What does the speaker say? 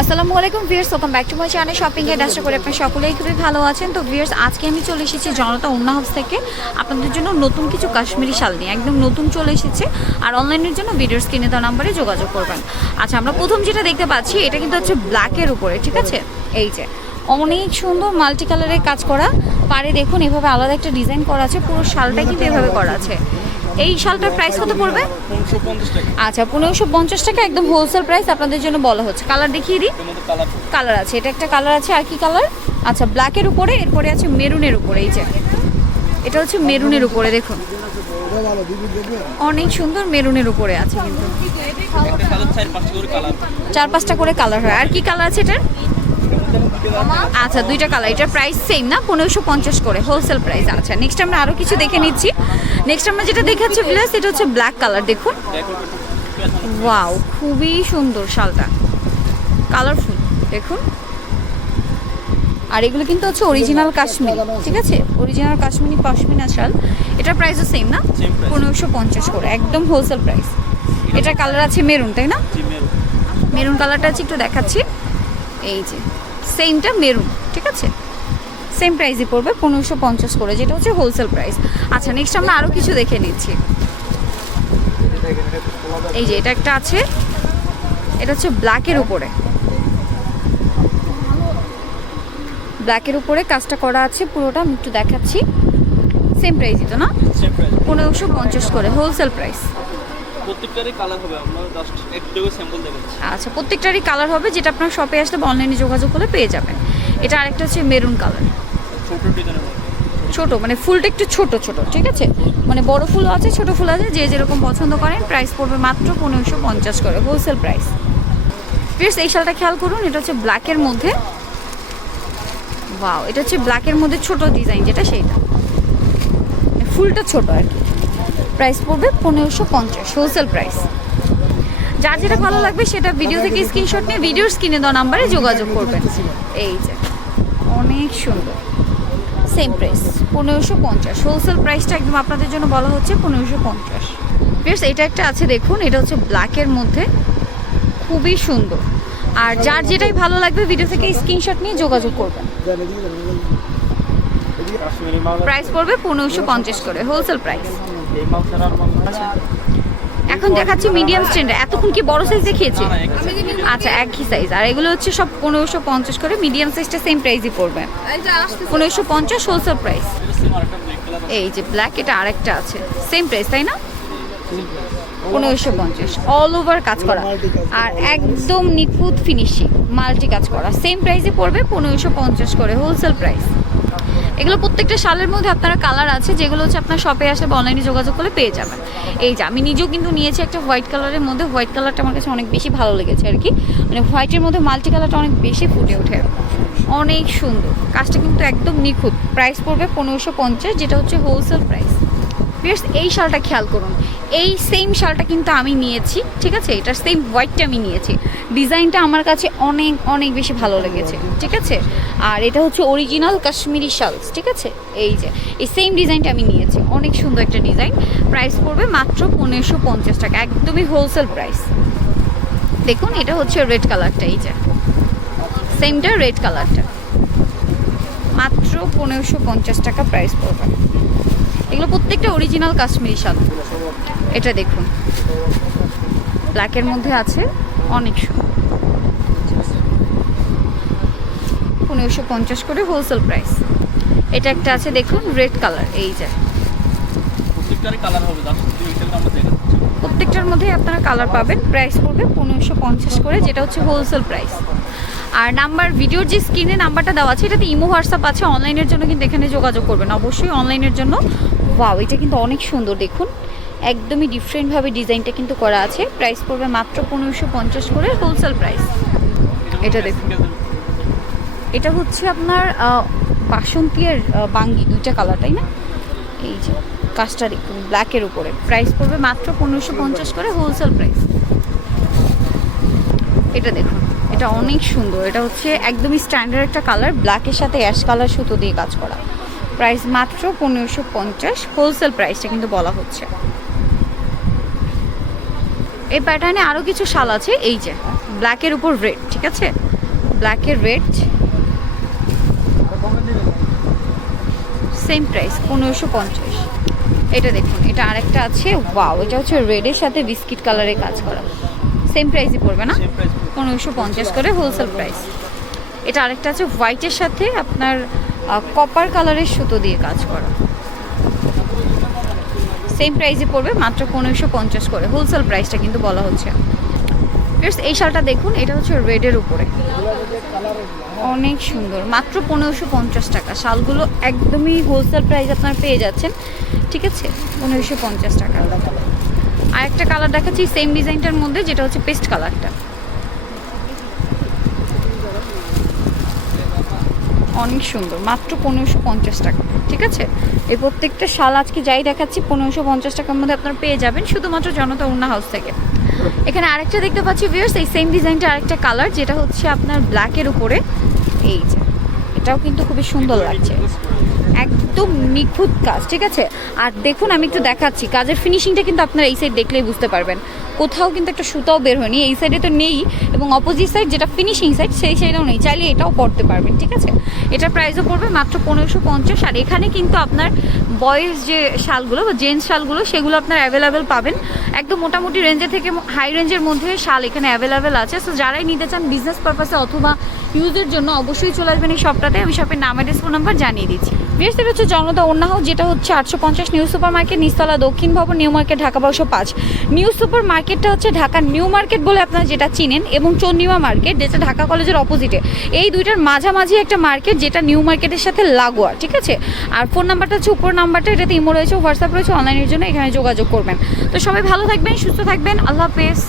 আসসালামু আলাইকুম viewers, welcome back to my channel shopping এর আশা করি আপনারা সকলেই খুবই ভালো আছেন। তো ভিউয়ার্স, আজকে আমি চলে এসেছি জনতা ওড়না হাউস থেকে আপনাদের জন্য নতুন কিছু কাশ্মীরি শাল নিয়ে। একদম নতুন চলে এসেছে। আর অনলাইনের জন্য ভিডিওর স্ক্রিনে দেওয়া নাম্বারে যোগাযোগ করবেন। আচ্ছা, আমরা প্রথম যেটা দেখতে পাচ্ছি এটা কিন্তু হচ্ছে ব্ল্যাকের উপরে, ঠিক আছে? এই যে অনেক সুন্দর মাল্টি কালারের কাজ করা, পারে দেখুন এভাবে আলাদা একটা ডিজাইন করা আছে, পুরো শালটাই কিন্তু এভাবে করা আছে। এই শালটার প্রাইস কত পড়বে? আচ্ছা, 1550 টাকা, একদম হোলসেল প্রাইস আপনাদের জন্য বলা হচ্ছে। কালার দেখিয়ে দিই। কালার আছে, এটা একটা কালার আছে। আর কি কালার? আচ্ছা, ব্ল্যাকের উপরে, এরপরে আছে মেরুনের উপরে। এই যে এটা হচ্ছে মেরুনের উপরে, দেখুন অনেক সুন্দর মেরুনের উপরে আছে কিন্তু 4-5টা করে কালার হয়। আর কি কালার আছে এটার? আচ্ছা, 2টা কালার। এটার প্রাইস সেম না, 1550 করে হোলসেল প্রাইস। আচ্ছা, নেক্সট আমরা আরও কিছু দেখে নিচ্ছি। নেক্সট আমরা যেটা দেখাচ্ছি ভিউয়ার্স, এটা হচ্ছে ব্ল্যাক কালার। দেখুন, ওয়াও, খুবই সুন্দর শালটা, কালারফুল দেখুন। আর এগুলো কিন্তু হচ্ছে অরিজিনাল কাশ্মীরি, ঠিক আছে? অরিজিনাল কাশ্মীরি পশমিনা শাল। এটার প্রাইসও সেম না, 1550 করে, একদম হোলসেল প্রাইস। এটা কালার আছে মেরুন, তাই না? মেরুন কালারটা আছে, একটু দেখাচ্ছি। এই যে সেমটা মেরুন, ঠিক আছে? সেম প্রাইসই পড়বে 1550 করে, যেটা হচ্ছে হোলসেল প্রাইস। আচ্ছা, নেক্সট আমরা আরও কিছু দেখে নিচ্ছি। এই যে এটা একটা আছে, এটা হচ্ছে ব্ল্যাকের উপরে। ব্ল্যাকের উপরে কাজটা করা আছে পুরোটা, আমি একটু দেখাচ্ছি। সেম প্রাইসই তো না? 1550 করে হোলসেল প্রাইস। প্রত্যেকটারই কালার হবে, আমরা জাস্ট একটু স্যাম্পল দেখাচ্ছি। আচ্ছা, প্রত্যেকটারই কালার হবে, যেটা আপনার শপে আসলে বা অনলাইনে যোগাযোগ করলে পেয়ে যাবেন। এটা আরেকটা হচ্ছে মেরুন কালার, ছোট ডিজাইনের মধ্যে। ছোট মানে ফুলটা একটু ছোট ছোট, ঠিক আছে? মানে বড় ফুল আছে, ছোট ফুল আছে, যে যেরকম পছন্দ করেন। প্রাইস পড়বে মাত্র 1550 করে হোলসেল প্রাইস। প্লিজ এই শালটা খেয়াল করুন, এটা হচ্ছে ব্ল্যাকের মধ্যে। ওয়াও, এটা হচ্ছে ব্ল্যাকের মধ্যে ছোট ডিজাইন, যেটা সেইটা ফুলটা ছোট আর কি। প্রাইস পড়বে 1550 হোলসেল প্রাইস। যার যেটা ভালো লাগবে সেটা ভিডিও থেকে স্ক্রিনশট নিয়ে ভিডিওর স্ক্রিনে দেওয়া নাম্বারে যোগাযোগ করবেন। এই যে অনেক সুন্দর, সেম প্রাইস 1550 হোলসেল প্রাইসটা একদম আপনাদের জন্য বলা হচ্ছে 1550। প্লিজ এটা একটা আছে, দেখুন এটা হচ্ছে ব্ল্যাকের মধ্যে, খুবই সুন্দর। আর যার যেটাই ভালো লাগবে ভিডিও থেকে স্ক্রিনশট নিয়ে যোগাযোগ করবেন। প্রাইস পড়বে 1550 করে হোলসেল প্রাইস। এখন দেখাচ্ছি মিডিয়াম স্ট্যান্ডার্ড। এতক্ষণ কি বড় সাইজ দেখিয়েছি? আচ্ছা, একই সাইজ। আর এগুলো হচ্ছে সব 1550 করে। মিডিয়াম সাইজটা সেম প্রাইসই পড়বে 1550 হোলসেল প্রাইস। এই যে ব্ল্যাক, এটা আরেকটা আছে, সেম প্রাইস তাই না? 1550 অল ওভার কাজ করা, আর একদম নিখুঁত ফিনিশিং, মাল্টি কাজ করা। সেম প্রাইসই পড়বে 1550 করে হোলসেল প্রাইস। এগুলো প্রত্যেকটা শালের মধ্যে আপনারা কালার আছে, যেগুলো হচ্ছে আপনার শপে আসলে বা অনলাইনে যোগাযোগ করলে পেয়ে যাবেন। এই যে আমি নিজেও কিন্তু নিয়েছি একটা হোয়াইট কালারের মধ্যে। হোয়াইট কালারটা আমার কাছে অনেক বেশি ভালো লেগেছে আর কি, মানে হোয়াইটের মধ্যে মাল্টি কালারটা অনেক বেশি ফুটে ওঠে, অনেক সুন্দর। কাজটা কিন্তু একদম নিখুঁত। প্রাইস পড়বে 1550, যেটা হচ্ছে হোলসেল প্রাইস। প্লিজ এই শালটা খেয়াল করুন, এই সেম শালটা কিন্তু আমি নিয়েছি, ঠিক আছে? এটার সেম হোয়াইটটা আমি নিয়েছি। ডিজাইনটা আমার কাছে অনেক অনেক বেশি ভালো লেগেছে, ঠিক আছে? আর এটা হচ্ছে অরিজিনাল কাশ্মীরি শাল, ঠিক আছে? এই যে এই সেম ডিজাইনটা আমি নিয়েছি, অনেক সুন্দর একটা ডিজাইন। প্রাইস পড়বে মাত্র 1550 টাকা, একদমই হোলসেল প্রাইস। দেখুন এটা হচ্ছে রেড কালারটা, এই যে সেমটা রেড কালারটা, মাত্র 1550 টাকা প্রাইস পড়বে। এগুলো প্রত্যেকটা অরিজিনাল কাশ্মীরি শাল। এটা দেখুন ব্ল্যাকের মধ্যে আছে, অনেক সুন্দর, 1550 করে হোলসেল প্রাইস। এটা একটা আছে দেখুন রেড কালার, এই যে প্রত্যেকটারই কালার হবে, জাস্ট ডিটেইলটা আমরা দেখাচ্ছি। প্রত্যেকটার মধ্যে আপনারা কালার পাবেন। প্রাইস পড়বে 1550 করে, যেটা হচ্ছে হোলসেল প্রাইস। আর নাম্বার, ভিডিওর যে স্ক্রিনে নাম্বারটা দেওয়া আছে, এটাতে ইমো হোয়াটসঅ্যাপ আছে। অনলাইনের জন্য কিন্তু এখানে যোগাযোগ করবেন অবশ্যই, অনলাইনের জন্য। ওয়াও, এটা কিন্তু অনেক সুন্দর, দেখুন একদমই ডিফারেন্টভাবে ডিজাইনটা কিন্তু করা আছে। প্রাইস পড়বে মাত্র 1550 করে হোলসেল প্রাইস। এটা দেখুন, এটা হচ্ছে আপনার বাসন্তী আর বাঙ্গি, 2টা কালার, তাই না? এই যে কাজটা দেখুন ব্ল্যাকের উপরে। প্রাইস পড়বে মাত্র 1550 করে হোলসেল প্রাইস। এটা দেখুন, এটা অনেক সুন্দর। এটা হচ্ছে একদমই স্ট্যান্ডার্ড একটা কালার, ব্ল্যাকের সাথে অ্যাশ কালার সুতো দিয়ে কাজ করা। প্রাইস মাত্র 1550 হোলসেল প্রাইসটা কিন্তু বলা হচ্ছে। এই প্যাটার্নে আরও কিছু শাল আছে, এই যে ব্ল্যাকের উপর রেড, ঠিক আছে, ব্ল্যাকের রেড, সেম প্রাইস 1550। এটা দেখুন, এটা আরেকটা আছে, ওয়াও, এটা হচ্ছে রেডের সাথে বিস্কিট কালারের কাজ করা, সেম প্রাইসই পড়বে না, সেম প্রাইস 1550 করে হোলসেল প্রাইস। এটা আরেকটা আছে হোয়াইটের সাথে আপনার কপার কালারের সুতো দিয়ে কাজ করা, সেম প্রাইসে পড়বে মাত্র 1550 করে হোলসেল প্রাইসটা কিন্তু বলা হচ্ছে। Friends, এই শালটা দেখুন, এটা হচ্ছে রেডের উপরে, অনেক সুন্দর, মাত্র 1550 টাকা। শালগুলো একদমই হোলসেল প্রাইস আপনারা পেয়ে যাচ্ছেন, ঠিক আছে, 1550 টাকা। আর একটা কালার দেখাচ্ছি সেম ডিজাইনটার মধ্যে, যেটা হচ্ছে পেস্ট কালারটা, অনেক সুন্দর, মাত্র 1550 টাকা, ঠিক আছে। এই প্রত্যেকটা শাল আজকে যাই দেখাচ্ছি 1550 টাকার মধ্যে আপনারা পেয়ে যাবেন শুধুমাত্র জনতা ওড়না হাউস থেকে। এখানে আরেকটা দেখতে পাচ্ছি ভিউয়ার্স, এই সেম ডিজাইনটা আরেকটা কালার, যেটা হচ্ছে আপনার ব্ল্যাকের উপরে, এই যে এটাও কিন্তু খুবই সুন্দর লাগছে, একদম নিখুঁত কাজ, ঠিক আছে। আর দেখুন আমি একটু দেখাচ্ছি কাজের ফিনিশিংটা, কিন্তু আপনারা এই সাইড দেখলেই বুঝতে পারবেন, কোথাও কিন্তু একটা সুতাও বের হয়নি, এই সাইডে তো নেই, এবং অপোজিট সাইড যেটা ফিনিশিং সাইড সেই সাইডেও নেই, চাইলে এটাও পড়তে পারবেন, ঠিক আছে। এটার প্রাইসও পড়বে মাত্র 1550। আর এখানে কিন্তু আপনার বয়েজ যে শালগুলো বা জেন্টস শালগুলো সেগুলো আপনার অ্যাভেলেবেল পাবেন, একদম মোটামুটি রেঞ্জের থেকে হাই রেঞ্জের মধ্যে শাল এখানে অ্যাভেলেবেল আছে। সো যারাই নিতে চান বিজনেস পারপাসে অথবা ইউজের জন্য অবশ্যই চলে আসবেন এই শপটাতে। আমি শপের নাম অ্যাড্রেস ফোন নাম্বার জানিয়ে দিচ্ছি। বিশেষ হচ্ছে জনতা ওড়না হাউস, যেটা হচ্ছে 850 নিউ সুপার মার্কেট, নিচতলা, দক্ষিণ ভবন, new market, Dhaka 1205। New super মার্কেটটা হচ্ছে ঢাকা নিউ মার্কেট বলে আপনারা যেটা চিনেন, এবং চন্ডিমা মার্কেট যেটা ঢাকা কলেজের অপোজিটে, এই দুইটার মাঝামাঝি একটা মার্কেট যেটা নিউ মার্কেটের সাথে লাগোয়া, ঠিক আছে। আর ফোন নাম্বারটা হচ্ছে উপর নাম্বারটা, এটাতে ইমো রয়েছে, হোয়াটসঅ্যাপ রয়েছে, অনলাইনের জন্য এখানে যোগাযোগ করবেন। তো সবাই ভালো থাকবেন, সুস্থ থাকবেন, আল্লাহ হাফেজ।